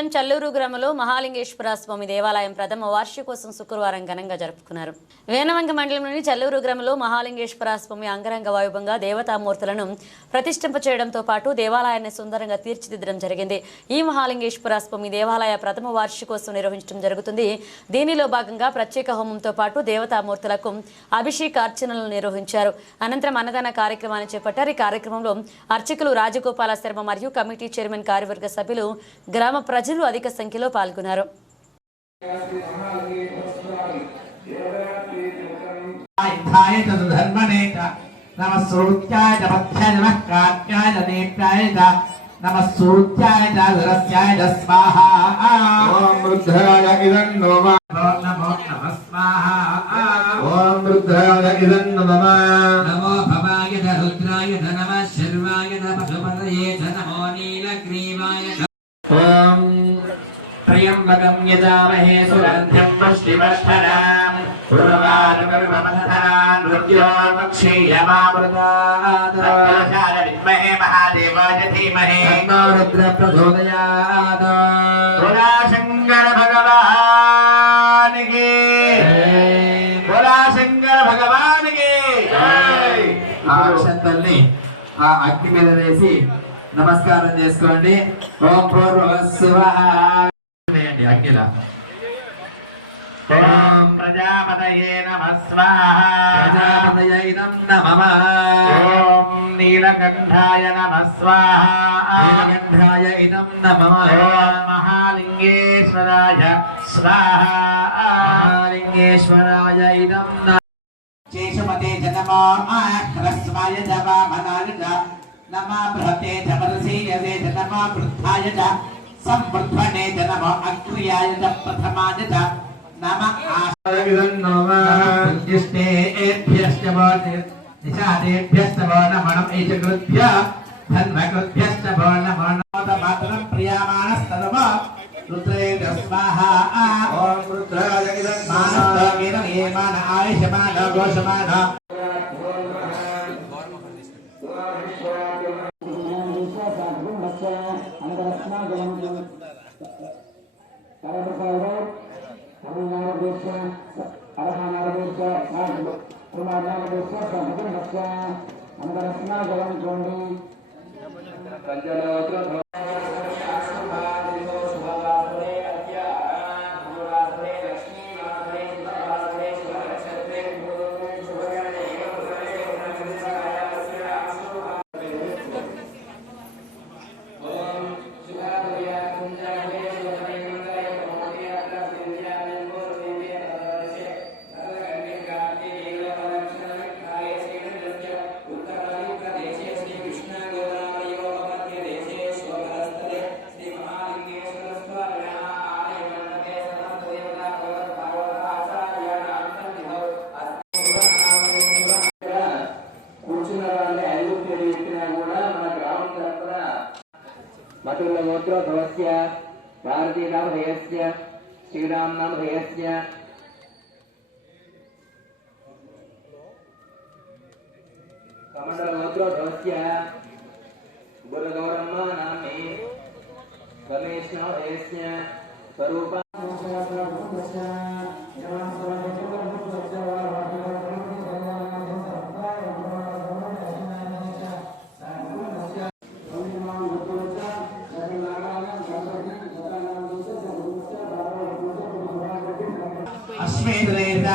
మండలం చల్లూరు గ్రామంలో మహాలింగేశ్వర స్వామి దేవాలయం ప్రథమ వార్షికోత్సవం శుక్రవారం ఘనంగా జరుపుకున్నారు. వేనవంగ మండలంలోని చల్లూరు గ్రామంలో మహాలింగేశ్వర స్వామి అంగరంగ వైభవంగా దేవతామూర్తులను ప్రతిష్ఠింప చేయడంతో పాటు దేవాలయాన్ని సుందరంగా తీర్చిదిద్దడం జరిగింది. ఈ మహాలింగేశ్వర స్వామి దేవాలయ ప్రథమ వార్షికోత్సవం నిర్వహించడం జరుగుతుంది. దీనిలో భాగంగా ప్రత్యేక హోమంతో పాటు దేవతామూర్తులకు అభిషేక అర్చనలు నిర్వహించారు. అనంతరం అన్నదాన కార్యక్రమాన్ని చేపట్టారు. ఈ కార్యక్రమంలో అర్చకులు రాజగోపాల శర్మ మరియు కమిటీ చైర్మన్ కార్యవర్గ సభ్యులు గ్రామ ప్రజలు అధిక సంఖ్యలో పాల్గొన్నారు. त्र्यंबकं यजामहे सुगन्धिं पुष्टिवर्धनम् उर्वारुकविमथनान् मृत्योर्मुक्षीयमामृतात् विद्महे महादेवाय धीमहि तन्नो रुद्रः प्रचोदयात्। बोला शंकर भगवान की, बोला शंकर भगवान की। అక్షంతల్ని ఆ అగ్ని మీద వేసి నమస్కారం చేసుకోండి. ఓం భూర్భువస్సువః అగ్నిలా. ఓం ప్రజాపతయే నమః స్వాహా, ప్రజాపతయే నమః. ఓం నీలకంఠాయ నమః స్వాహా, నీలకంఠాయ నమః. ఓం మహాలింగేశ్వరాయ స్వాహా, మహాలింగేశ్వరాయ నమః. शेषमते जनमा ह्रस्वाय जवा मनाय च नमा बृहते जमरसीयसे जनमा वृद्धाय च संवर्धने जनमा अग्र्याय च प्रथमाय च नम आदिष्टेभ्यश्च निषादेभ्यश्च नमः ऐचकृभ्य धन्वकृभ्यश्च नमः मातरं प्रियामाणस्तनव रुद्रे स्वाहा। ओम रुद्राय मानस्तकेन येमान आयुष्मान घोषमान मतुल्लगोत्रो भवस्य भारती नामधेयस्य श्रीराम नामधेयस्य कमण्डलगोत्रो भवस्य गुरुगौरम्म नाम्नि रमेश नामधेयस्य स्वरूप अस्मेन्द्रेण